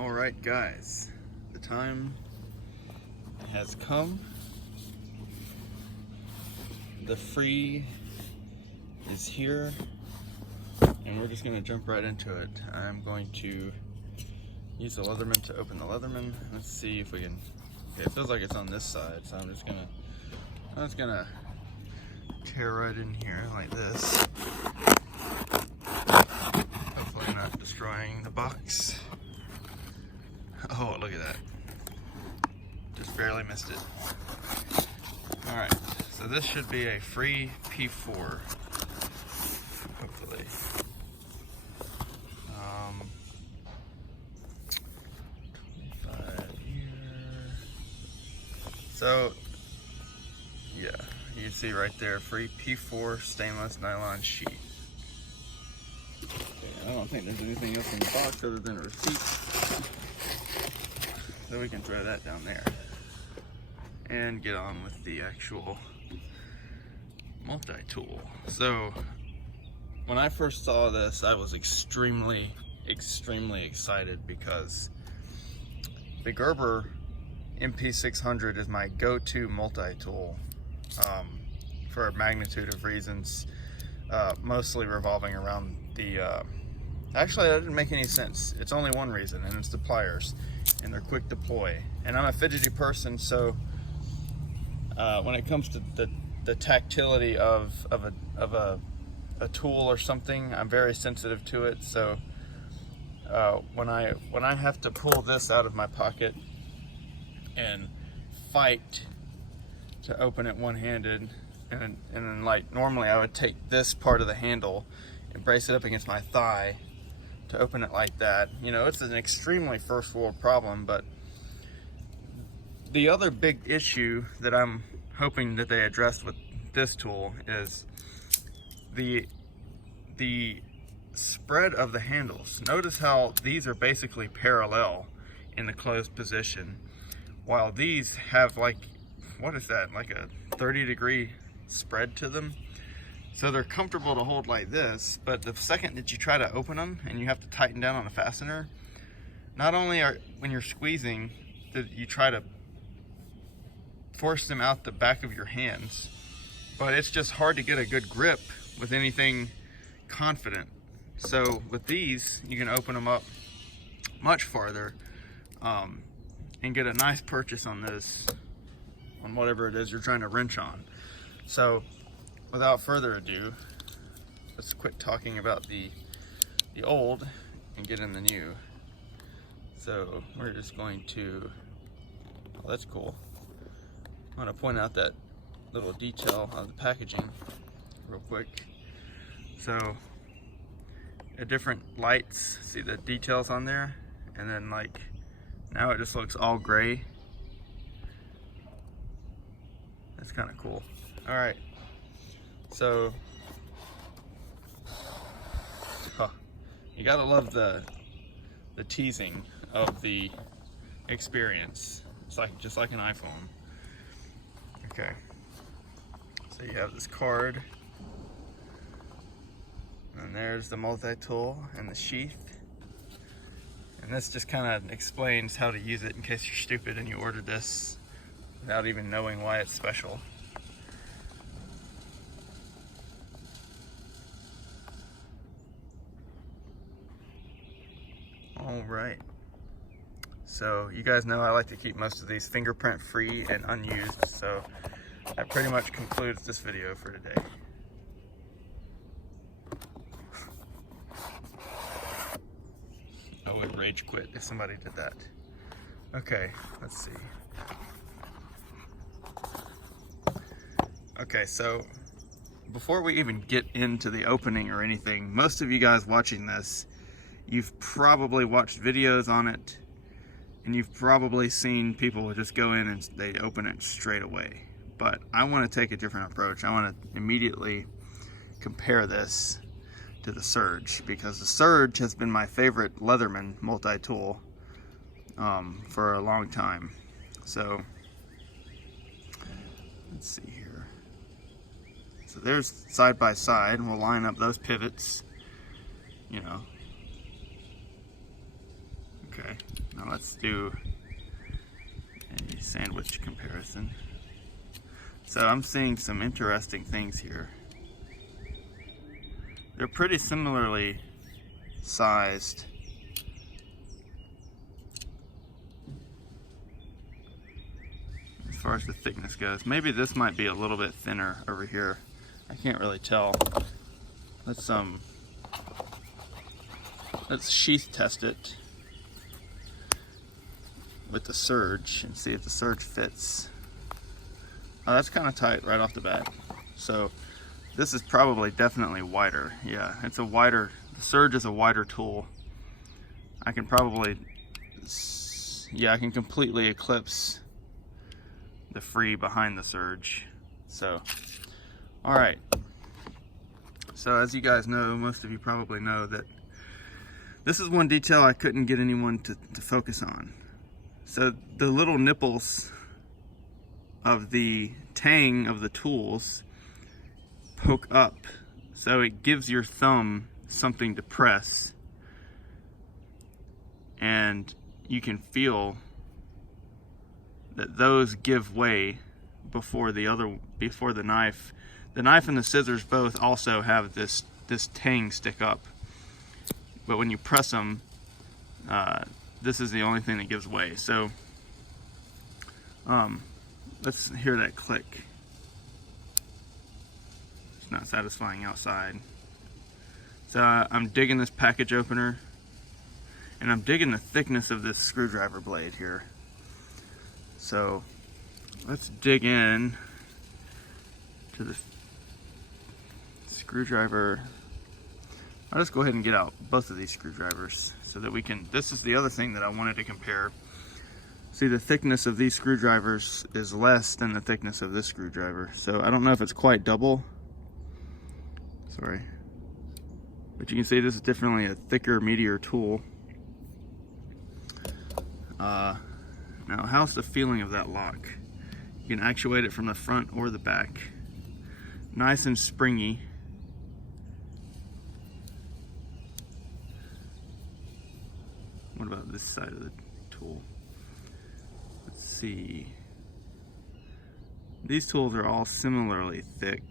Alright guys, the time has come. The Free is here and we're just going to jump right into it. I'm going to use the Leatherman to open the Leatherman. Let's see if we can, okay, it feels like it's on this side, so I'm just gonna tear right in here like this. Hopefully not destroying the box. Oh, look at that. Just barely missed it. Alright, so this should be a Free P4. Hopefully. 25 here. So, yeah, you can see right there, Free P4 stainless nylon sheet. Okay, I don't think there's anything else in the box other than a receipt. So we can throw that down there and get on with the actual multi-tool. So when I first saw this, I was extremely excited because the Gerber MP600 is my go-to multi-tool for a magnitude of reasons, mostly revolving around the actually that didn't make any sense. It's only one reason, and it's the pliers and their quick deploy. And I'm a fidgety person, so when it comes to the tactility of a tool or something, I'm very sensitive to it. So when I have to pull this out of my pocket and fight to open it one-handed, and then like normally I would take this part of the handle and brace it up against my thigh to open it like that. You know, it's an extremely first world problem, but the other big issue that I'm hoping that they address with this tool is the spread of the handles. Notice how these are basically parallel in the closed position, while these have like, what is that, like a 30-degree spread to them. So they're comfortable to hold like this, but the second that you try to open them and you have to tighten down on the fastener, not only when you're squeezing, that you try to force them out the back of your hands, but it's just hard to get a good grip with anything confident. So with these, you can open them up much farther and get a nice purchase on this, on whatever it is you're trying to wrench on. So without further ado, let's quit talking about the old and get in the new. So we're just going to, oh, that's cool. I want to point out that little detail of the packaging real quick. So the different lights, see the details on there, and then like now it just looks all gray. That's kind of cool. All right. So, you gotta love the teasing of the experience. It's like just like an iPhone. Okay. So you have this card, and there's the multi-tool and the sheath. And this just kind of explains how to use it in case you're stupid and you ordered this without even knowing why it's special. Alright, so you guys know I like to keep most of these fingerprint free and unused, so that pretty much concludes this video for today. Oh, it rage quit if somebody did that. Okay, let's see. Okay, so before we even get into the opening or anything, most of you guys watching this, you've probably watched videos on it, and you've probably seen people just go in and they open it straight away. But I want to take a different approach. I want to immediately compare this to the Surge, because the Surge has been my favorite Leatherman multi-tool for a long time. So let's see here. So there's side by side, and we'll line up those pivots, you know. Okay, Now let's do a sandwich comparison. So I'm seeing some interesting things here. They're pretty similarly sized. As far as the thickness goes, maybe this might be a little bit thinner over here. I can't really tell. Let's sheath test it with the surge and see if the surge fits. Oh, that's kind of tight right off the bat. So this is probably definitely wider. Yeah, it's a wider, the surge is a wider tool. I can probably, yeah, I can completely eclipse the free behind the surge. So, all right. So as you guys know, most of you probably know that this is one detail I couldn't get anyone to focus on. So the little nipples of the tang of the tools poke up, so it gives your thumb something to press, and you can feel that those give way before the knife. The knife and the scissors both also have this tang stick up, but when you press them, this is the only thing that gives way. So let's hear that click. It's not satisfying outside. So I'm digging this package opener, and I'm digging the thickness of this screwdriver blade here. So let's dig in to the screwdriver. I'll just go ahead and get out both of these screwdrivers so that we can, this is the other thing that I wanted to compare. See, the thickness of these screwdrivers is less than the thickness of this screwdriver. So I don't know if it's quite double. Sorry. But you can see this is definitely a thicker, meatier tool. Now, how's the feeling of that lock? You can actuate it from the front or the back. Nice and springy. What about this side of the tool? Let's see. These tools are all similarly thick.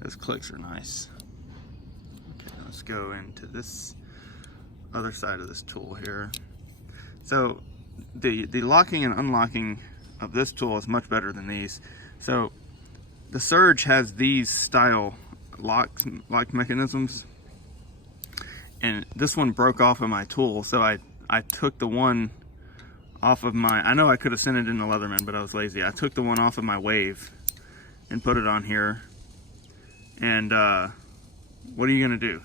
Those clicks are nice. Okay, let's go into this other side of this tool here. So the locking and unlocking of this tool is much better than these. So the Surge has these style lock mechanisms, and this one broke off of my tool, so I took the one off of my, I know I could have sent it in the Leatherman, but I was lazy. I took the one off of my Wave and put it on here. And what are you gonna do?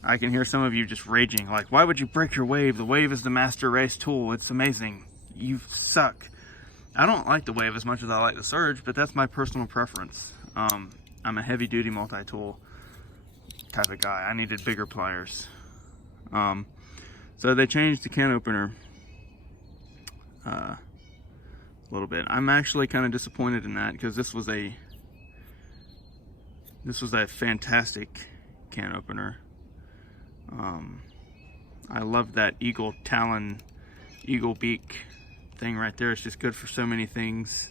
I can hear some of you just raging, like, why would you break your Wave? The Wave is the master race tool. It's amazing. You suck. I don't like the Wave as much as I like the Surge, but that's my personal preference. I'm a heavy duty multi-tool type of guy. I needed bigger pliers. So they changed the can opener a little bit. I'm actually kind of disappointed in that, because this was a fantastic can opener. I love that eagle talon, eagle beak thing right there. It's just good for so many things.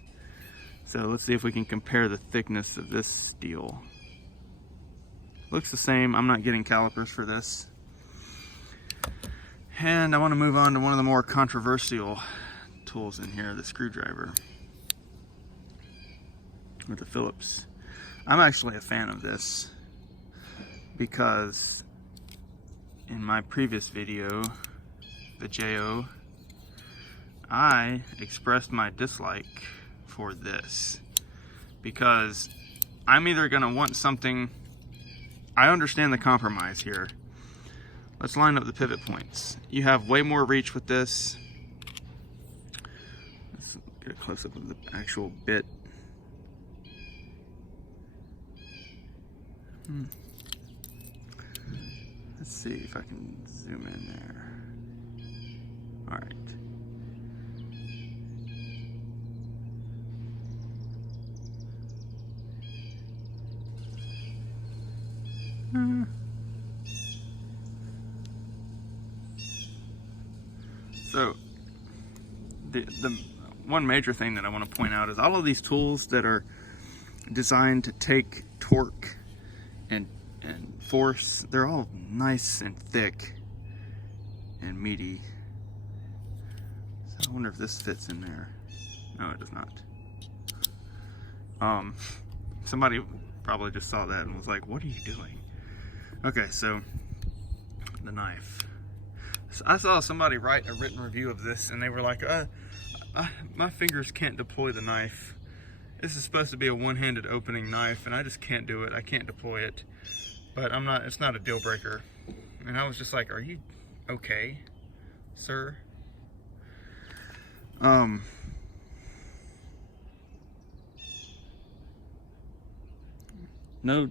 So let's see if we can compare the thickness of this steel. Looks the same. I'm not getting calipers for this. And I want to move on to one of the more controversial tools in here, the screwdriver with the Phillips. I'm actually a fan of this because in my previous video, the JO, I expressed my dislike for this because I'm either going to want something. I understand the compromise here. Let's line up the pivot points. You have way more reach with this. Let's get a close-up of the actual bit. Let's see if I can zoom in there. All right. the one major thing that I want to point out is all of these tools that are designed to take torque and force, they're all nice and thick and meaty. So I wonder if this fits in there. No, it does not. Somebody probably just saw that and was like, what are you doing? Okay, so the knife. So I saw somebody write a written review of this and they were like, my fingers can't deploy the knife. This is supposed to be a one-handed opening knife and I just can't do it. I can't deploy it. But it's not a deal breaker. And I was just like, are you okay, sir? No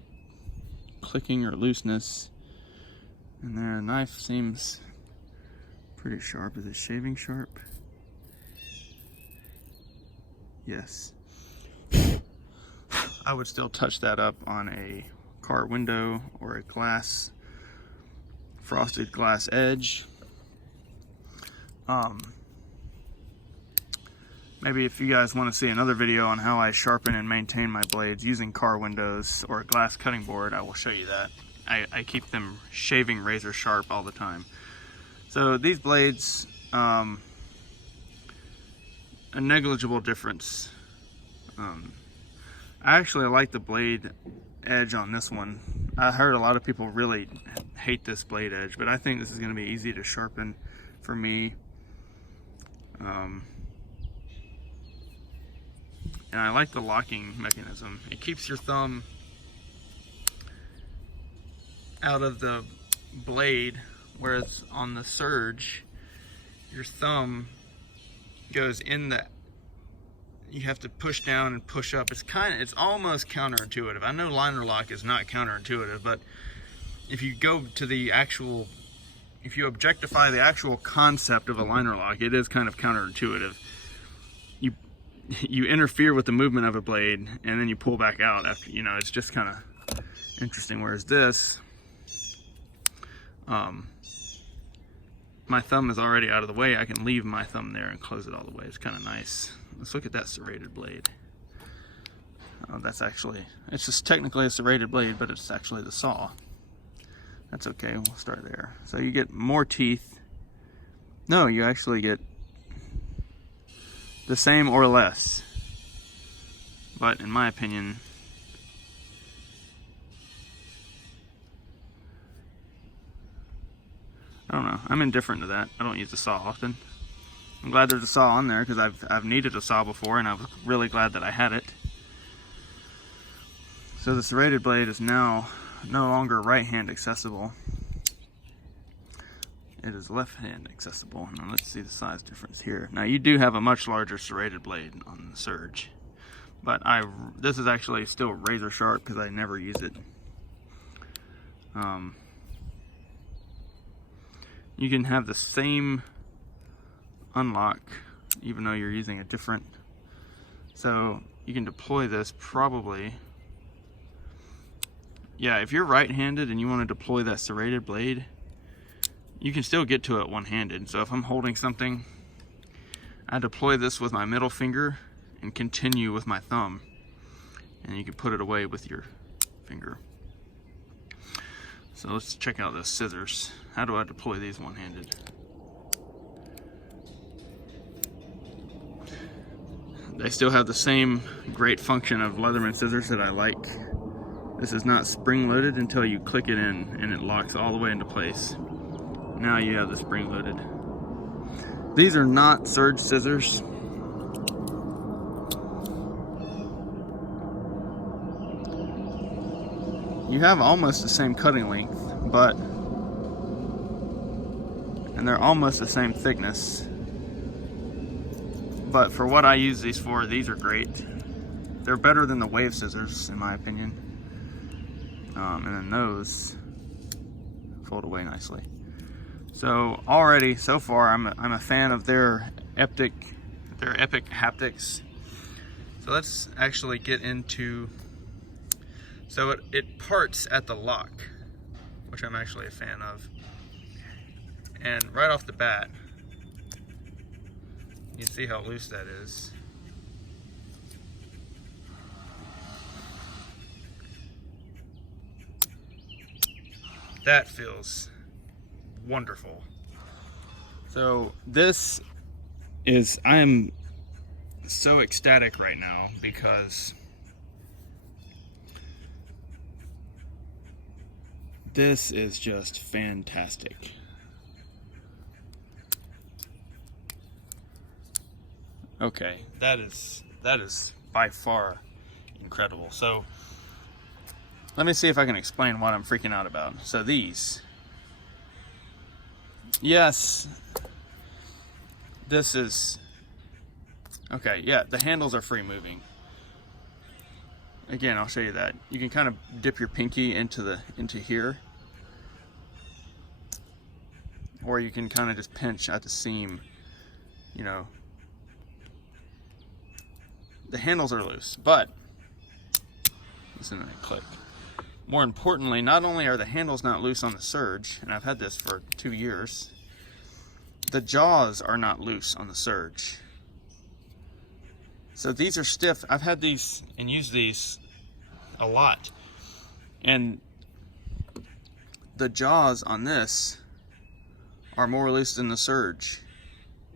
clicking or looseness. And their knife seems pretty sharp. Is it shaving sharp? Yes. I would still touch that up on a car window or a frosted glass edge. Maybe if you guys want to see another video on how I sharpen and maintain my blades using car windows or a glass cutting board, I will show you that. I keep them shaving razor sharp all the time. So these blades, a negligible difference. I actually like the blade edge on this one. I heard a lot of people really hate this blade edge, but I think this is going to be easy to sharpen for me. And I like the locking mechanism. It keeps your thumb out of the blade, whereas on the surge, your thumb goes in the, you have to push down and push up. It's almost counterintuitive. I know liner lock is not counterintuitive, but if you go to the actual, if you objectify the actual concept of a liner lock, it is kind of counterintuitive. You interfere with the movement of a blade and then you pull back out after, it's just kind of interesting. Whereas this, my thumb is already out of the way. I can leave my thumb there and close it all the way. It's kind of nice. Let's look at that serrated blade. That's actually, it's just technically a serrated blade, but it's actually the saw. That's okay, we'll start there. So you get more teeth. No, you actually get the same or less. But in my opinion, I don't know, I'm indifferent to that. I don't use the saw often. I'm glad there's a saw on there because I've needed a saw before and I was really glad that I had it. So the serrated blade is now no longer right hand accessible. It is left hand accessible. Now let's see the size difference here. Now you do have a much larger serrated blade on the Surge, but this is actually still razor sharp because I never use it. You can have the same unlock even though you're using a different, so you can deploy this probably, yeah, if you're right-handed and you want to deploy that serrated blade, you can still get to it one-handed. So if I'm holding something, I deploy this with my middle finger and continue with my thumb, and you can put it away with your finger. So let's check out those scissors. How do I deploy these one-handed? They still have the same great function of Leatherman scissors that I like. This is not spring-loaded until you click it in and it locks all the way into place. Now you have the spring-loaded. These are not Surge scissors. You have almost the same cutting length, and they're almost the same thickness. But for what I use these for, these are great. They're better than the wave scissors, in my opinion. And then those fold away nicely. So already, so far, I'm a fan of their epic haptics. So let's actually get into. So it parts at the lock, which I'm actually a fan of. And right off the bat, You see how loose that is. That feels wonderful. So this is, I am so ecstatic right now because this is just fantastic. Okay, that is by far incredible. So let me see if I can explain what I'm freaking out about. So these, yes, this is, okay, yeah, the handles are free moving. Again, I'll show you that. You can kind of dip your pinky into here, or you can kind of just pinch at the seam, you know. The handles are loose, but listen to that click. More importantly, not only are the handles not loose on the Surge, and I've had this for 2 years, the jaws are not loose on the Surge. So these are stiff. I've had these and used these a lot, and the jaws on this are more loose than the Surge.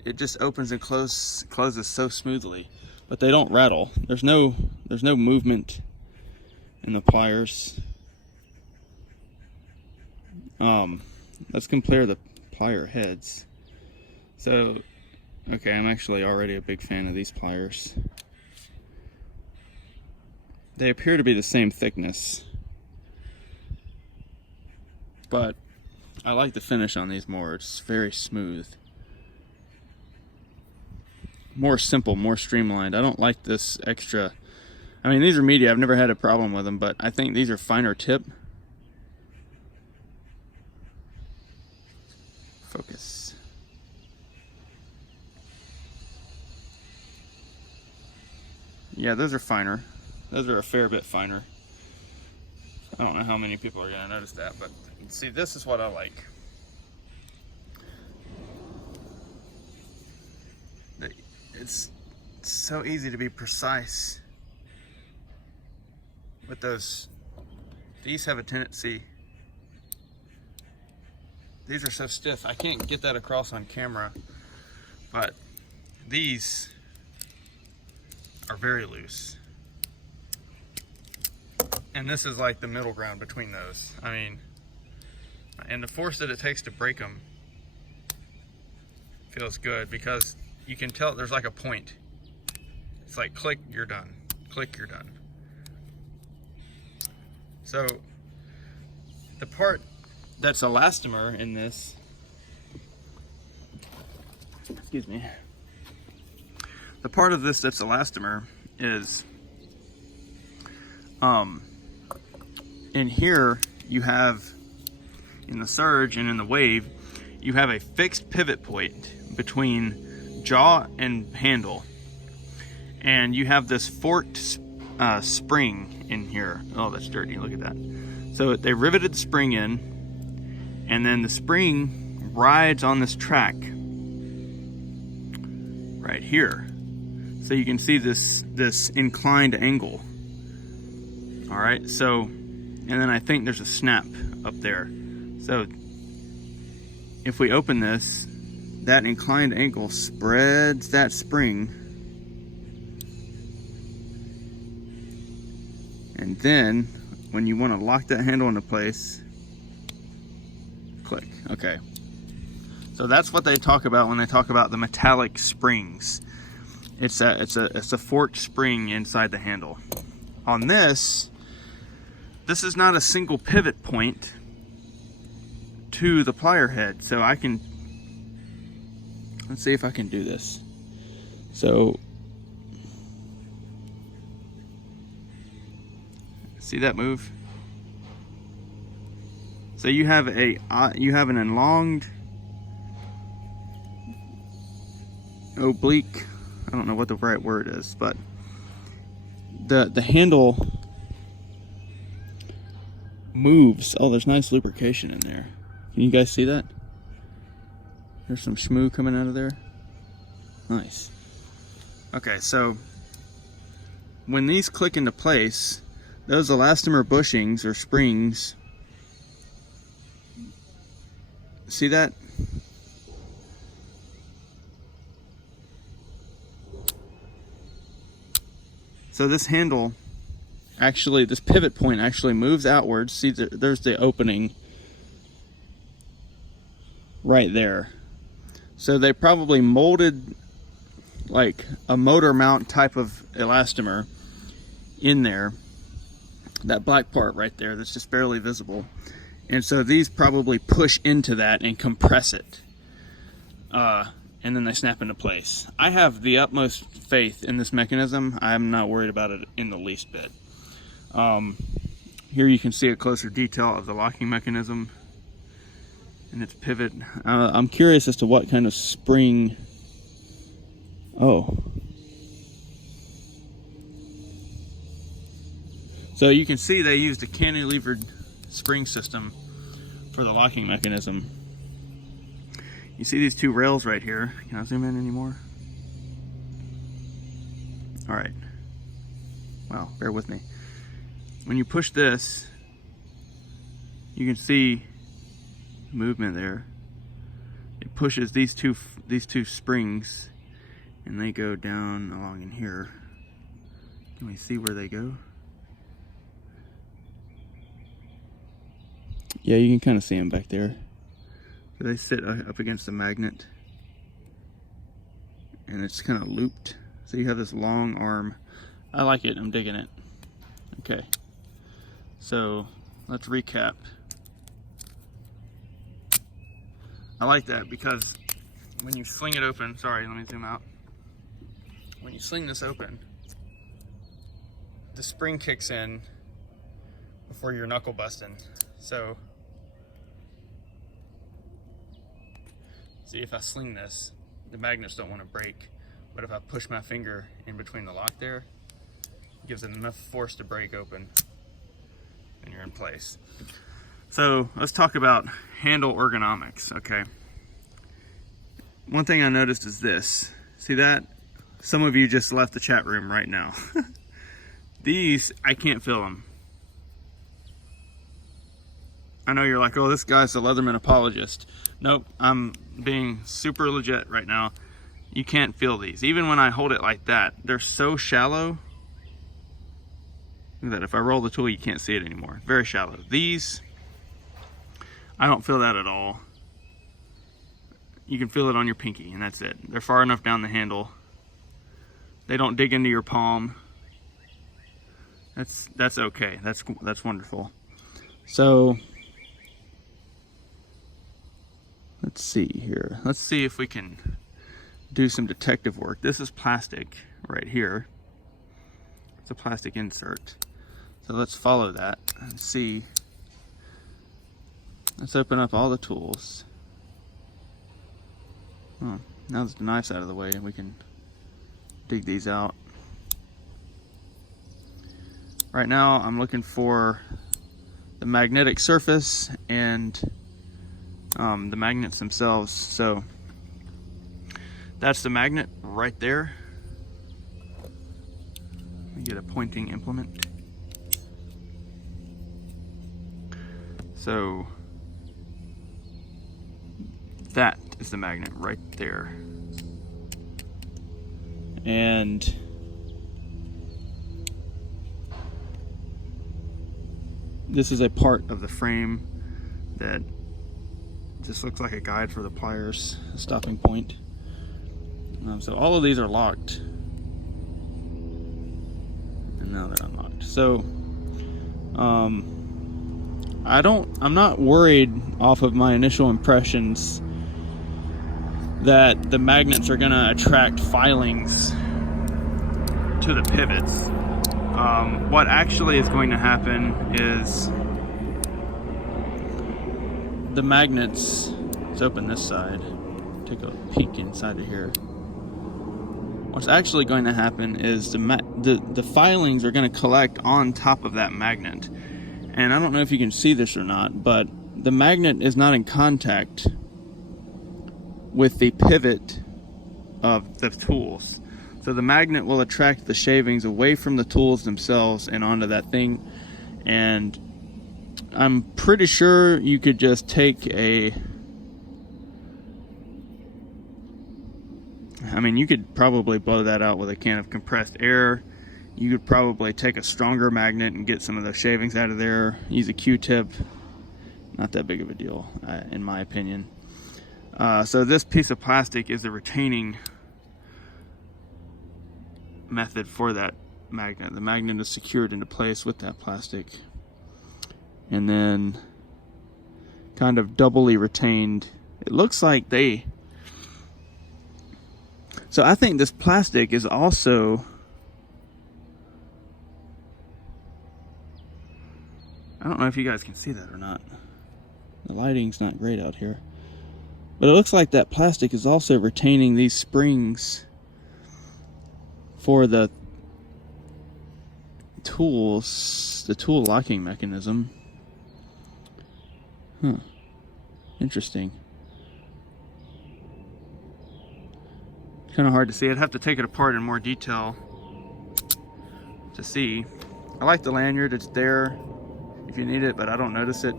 It just opens and closes so smoothly, but they don't rattle. There's no movement in the pliers. Let's compare the plier heads. So, okay, I'm actually already a big fan of these pliers. They appear to be the same thickness, but I like the finish on these more. It's very smooth. More simple, more streamlined. I don't like this extra. I mean, these are media. I've never had a problem with them, but I think these are finer tip. Focus. Yeah, those are finer. Those are a fair bit finer. I don't know how many people are going to notice that, but see, this is what I like. It's so easy to be precise with those. These have a tendency, these are so stiff. I can't get that across on camera, but these are very loose. And this is like the middle ground between those. I mean, and the force that it takes to break them feels good, because you can tell there's like a point. It's like click, you're done. Click, you're done. So the part that's elastomer in this, excuse me, the part of this that's elastomer is in here you have, in the Surge and in the Wave, you have a fixed pivot point between jaw and handle, and you have this forked spring in here. Oh, that's dirty, look at that. So they riveted the spring in, and then the spring rides on this track right here, so you can see this inclined angle. All right, so, and then I think there's a snap up there. So if we open this, that inclined angle spreads that spring, and then when you want to lock that handle into place, click. Okay, so that's what they talk about when they talk about the metallic springs. It's a forked spring inside the handle. On this is not a single pivot point to the plier head, so I can, let's see if I can do this. So, see that move? So you have an enlonged, oblique, I don't know what the right word is, but the handle moves. Oh, there's nice lubrication in there. Can you guys see that? There's some schmoo coming out of there. Nice. Okay, so when these click into place, those elastomer bushings or springs, see that? So this handle actually, this pivot point actually moves outwards. See, there's the opening right there. So they probably molded like a motor mount type of elastomer in there. That black part right there that's just barely visible. And so these probably push into that and compress it. And then they snap into place. I have the utmost faith in this mechanism. I'm not worried about it in the least bit. Here you can see a closer detail of the locking mechanism and its pivot. I'm curious as to what kind of spring. Oh. So you can see they used a cantilevered spring system for the locking mechanism. You see these two rails right here. Can I zoom in anymore? All right. Wow, bear with me. When you push this, you can see movement there. It pushes these two springs, and they go down along in here. Can we see where they go? Yeah, you can kind of see them back there. They sit up against the magnet, and it's kind of looped. So you have this long arm. I like it. I'm digging it. Okay. So let's recap. I like that because when you sling it open, sorry, let me zoom out. When you sling this open, the spring kicks in before you're knuckle busting. So see, if I sling this, the magnets don't want to break. But if I push my finger in between the lock there, it gives it enough force to break open, and you're in place. So let's talk about handle ergonomics, okay? One thing I noticed is this. See that? Some of you just left the chat room right now. These, I can't feel them. I know you're like, oh, this guy's a Leatherman apologist. Nope, I'm being super legit right now. You can't feel these. Even when I hold it like that, they're so shallow that if I roll the tool, you can't see it anymore. Very shallow. These, I don't feel that at all. You can feel it on your pinky, and that's it. They're far enough down the handle. They don't dig into your palm. That's okay. That's wonderful. So let's see here. Let's see if we can do some detective work. This is plastic right here. It's a plastic insert. So let's follow that and see. Let's open up all the tools. Oh, now that the knife's out of the way, we can dig these out. Right now I'm looking for the magnetic surface and the magnets themselves. So that's the magnet right there. Let me get a pointing implement. So that is the magnet right there. And this is a part of the frame that just looks like a guide for the pliers stopping point. So all of these are locked, and now they're unlocked. So I'm not worried off of my initial impressions that the magnets are going to attract filings to the pivots. What actually is going to happen is the magnets, let's open this side, take a peek inside of here. What's actually going to happen is the filings are going to collect on top of that magnet. And I don't know if you can see this or not, but the magnet is not in contact with the pivot of the tools. So the magnet will attract the shavings away from the tools themselves and onto that thing. And I'm pretty sure you could just take you could probably blow that out with a can of compressed air. You could probably take a stronger magnet and get some of the shavings out of there. Use a Q-tip. Not that big of a deal, in my opinion. So this piece of plastic is a retaining method for that magnet. The magnet is secured into place with that plastic, and then kind of doubly retained. It looks like so I think this plastic is also, I don't know if you guys can see that or not. The lighting's not great out here. But it looks like that plastic is also retaining these springs for the tools, the tool locking mechanism. Huh. Interesting. Kind of hard to see. I'd have to take it apart in more detail to see. I like the lanyard. It's there if you need it, but I don't notice it.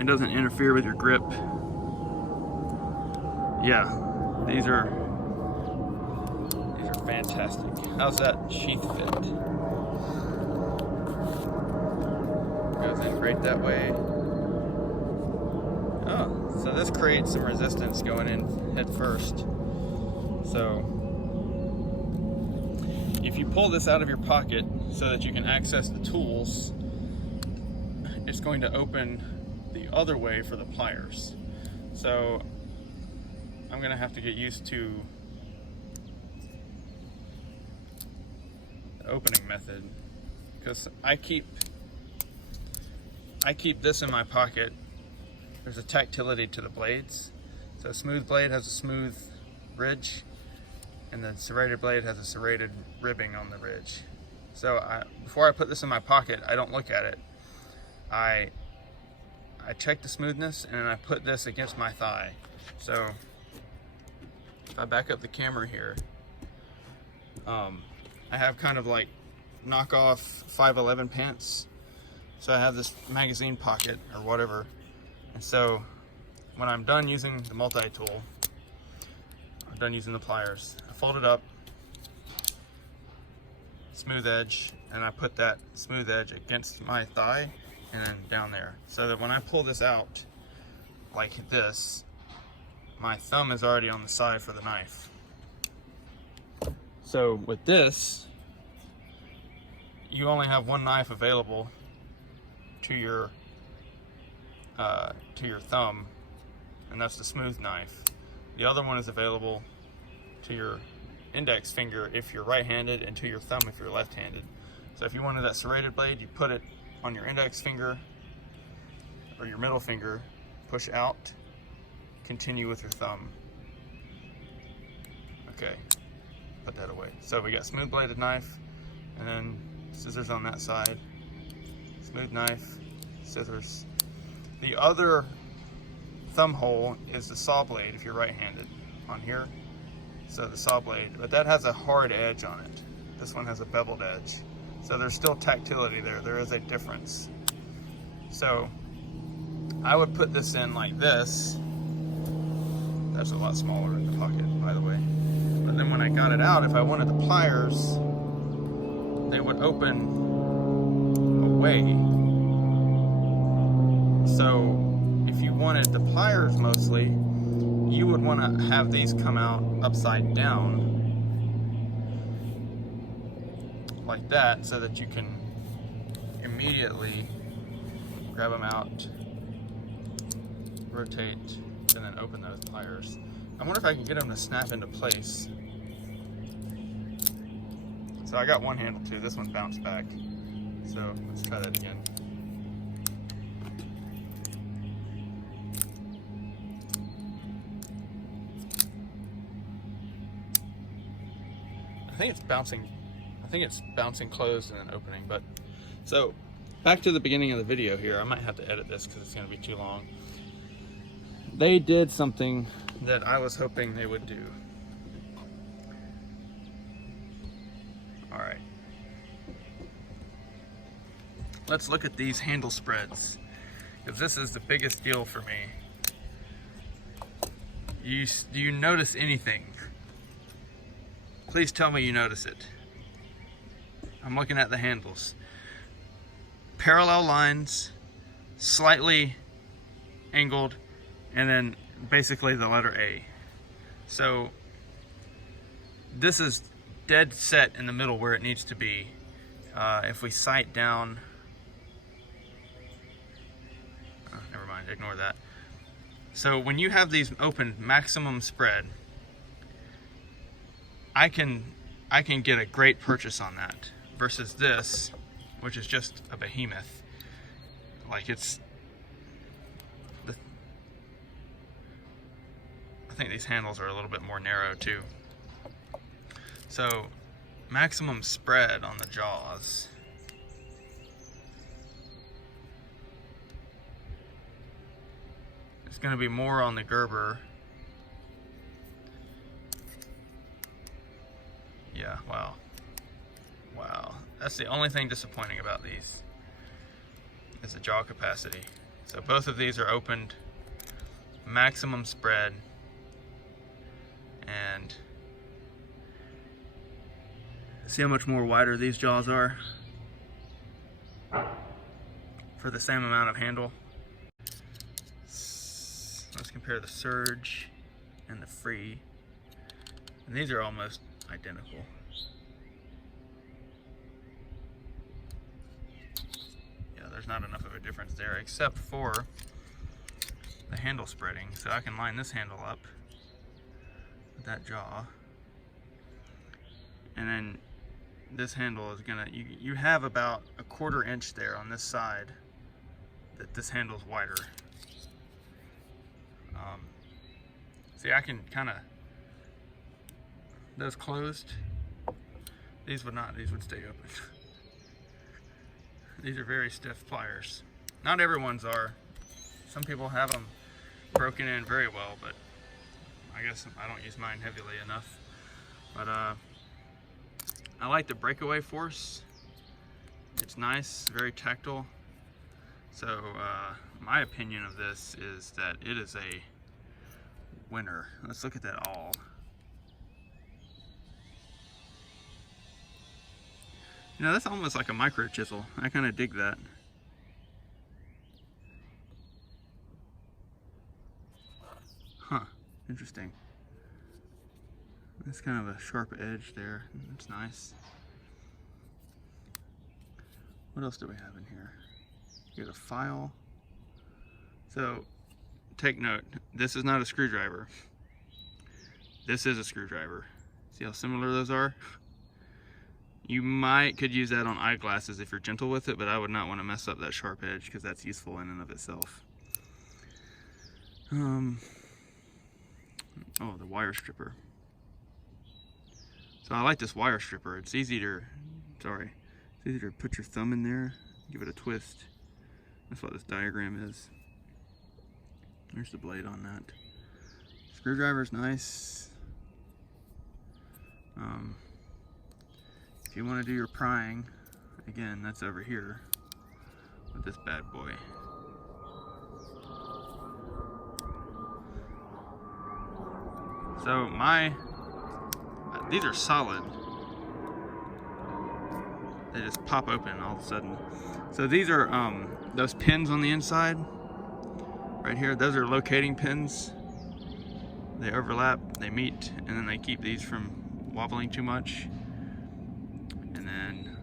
It doesn't interfere with your grip. Yeah, these are fantastic. How's that sheath fit? Goes in great that way. Oh, so this creates some resistance going in head first. So if you pull this out of your pocket so that you can access the tools, it's going to open the other way for the pliers. So I'm gonna have to get used to the opening method, because I keep this in my pocket. There's a tactility to the blades. So a smooth blade has a smooth ridge, and the serrated blade has a serrated ribbing on the ridge. So before I put this in my pocket, I don't look at it. I check the smoothness, and then I put this against my thigh. So if I back up the camera here, I have kind of like knockoff 511 pants. So I have this magazine pocket or whatever. And so when I'm done using the multi-tool, I'm done using the pliers, I fold it up, smooth edge, and I put that smooth edge against my thigh and then down there. So that when I pull this out like this, my thumb is already on the side for the knife. So with this, you only have one knife available to your thumb, and that's the smooth knife. The other one is available to your index finger if you're right-handed, and to your thumb if you're left-handed. So if you wanted that serrated blade, you put it on your index finger or your middle finger, push out, continue with your thumb. Okay, put that away. So we got smooth bladed knife, and then scissors on that side, smooth knife, scissors. The other thumb hole is the saw blade if you're right-handed on here. So the saw blade, but that has a hard edge on it. This one has a beveled edge. So there's still tactility there. There is a difference. So I would put this in like this. That's a lot smaller in the pocket, by the way. But then when I got it out, if I wanted the pliers, they would open away. So if you wanted the pliers mostly, you would want to have these come out upside down like that, so that you can immediately grab them out, rotate, and then open those pliers. I wonder if I can get them to snap into place. So I got one handle too. This one bounced back. So let's try that again. I think it's bouncing closed and then opening. But so back to the beginning of the video here. I might have to edit this because it's going to be too long. they did something that I was hoping they would do. All right. Let's look at these handle spreads, because this is the biggest deal for me. Do you notice anything? Please tell me you notice it. I'm looking at the handles. Parallel lines, slightly angled, and then basically the letter A. So this is dead set in the middle where it needs to be. If we sight down, never mind, ignore that. So when you have these open maximum spread, I can get a great purchase on that versus this, which is just a behemoth. Like I think these handles are a little bit more narrow too. So maximum spread on the jaws. It's going to be more on the Gerber. Yeah, wow. Wow. That's the only thing disappointing about these, is the jaw capacity. So both of these are opened, maximum spread, and see how much more wider these jaws are for the same amount of handle. Let's compare the Surge and the Free, and these are almost identical. Yeah, there's not enough of a difference there except for the handle spreading. So I can line this handle up with that jaw, and then this handle is gonna, you have about a 1/4 inch there on this side that this handle's wider. See, I can kind of, those closed, these would not, these would stay open. These are very stiff pliers. Not everyone's are. Some people have them broken in very well, but I guess I don't use mine heavily enough. But I like the breakaway force. It's nice, very tactile. So my opinion of this is that it is a winner. Let's look at that awl. You know, that's almost like a micro chisel. I kind of dig that. Huh, interesting. That's kind of a sharp edge there. That's nice. What else do we have in here? You got a file. So take note, this is not a screwdriver. This is a screwdriver. See how similar those are? You could use that on eyeglasses if you're gentle with it, but I would not want to mess up that sharp edge because that's useful in and of itself. Oh, the wire stripper. So I like this wire stripper. It's easy to put your thumb in there, give it a twist. That's what this diagram is. There's the blade on that. Screwdriver's nice. If you want to do your prying, again, that's over here with this bad boy. So these are solid. They just pop open all of a sudden. So these are those pins on the inside right here. Those are locating pins. They overlap, they meet, and then they keep these from wobbling too much. And then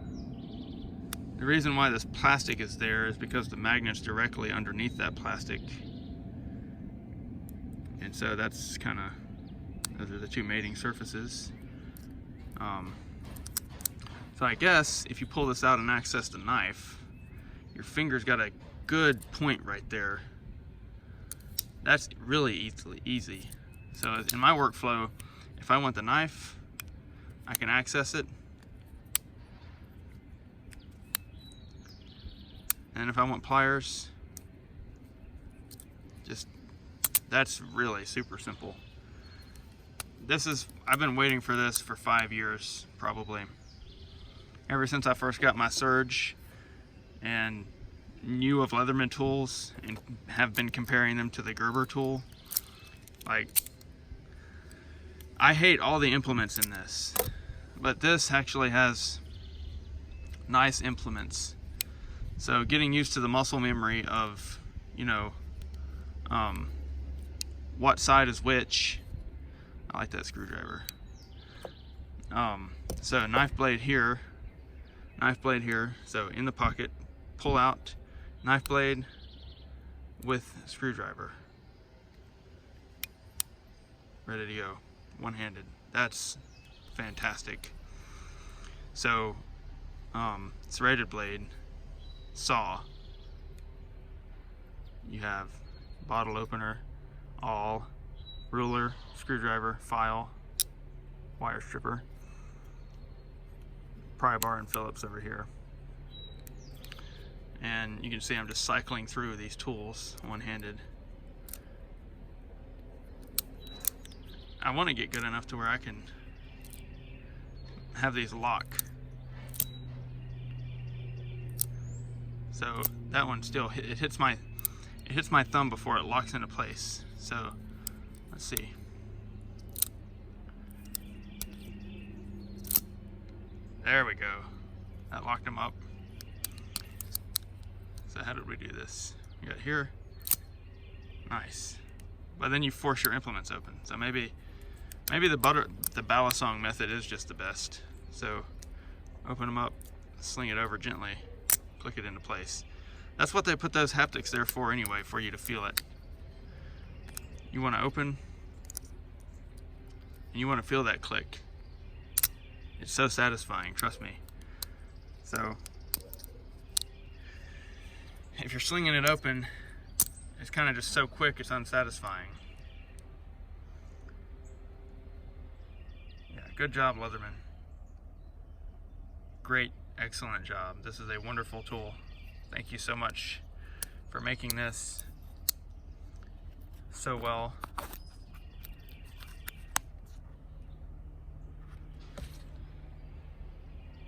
the reason why this plastic is there is because the magnet's directly underneath that plastic. And so that's kind of, those are the two mating surfaces. So I guess if you pull this out and access the knife, your finger's got a good point right there. That's really easy. So in my workflow, if I want the knife, I can access it. And if I want pliers, just That's really super simple. I've been waiting for this for 5 years, probably. Ever since I first got my Surge and knew of Leatherman tools and have been comparing them to the Gerber tool. Like, I hate all the implements in this, but this actually has nice implements. So getting used to the muscle memory of, you know, what side is which. I like that screwdriver. So knife blade here, so in the pocket, pull out, knife blade with screwdriver. Ready to go, one-handed. That's fantastic. So, serrated blade, saw. You have bottle opener, awl, ruler, screwdriver, file, wire stripper, pry bar and Phillips over here. And you can see I'm just cycling through these tools one-handed. I want to get good enough to where I can have these lock. So that one still it hits my thumb before it locks into place. So let's see. There we go. That locked them up. So how did we do this? We got here. Nice. But then you force your implements open. So maybe the Balisong method is just the best. So open them up, sling it over gently, click it into place. That's what they put those haptics there for anyway, for you to feel it. You want to open, and you want to feel that click. It's so satisfying, trust me. So if you're slinging it open, it's kind of just so quick, it's unsatisfying. Yeah, good job, Leatherman. Great, excellent job. This is a wonderful tool. Thank you so much for making this so well.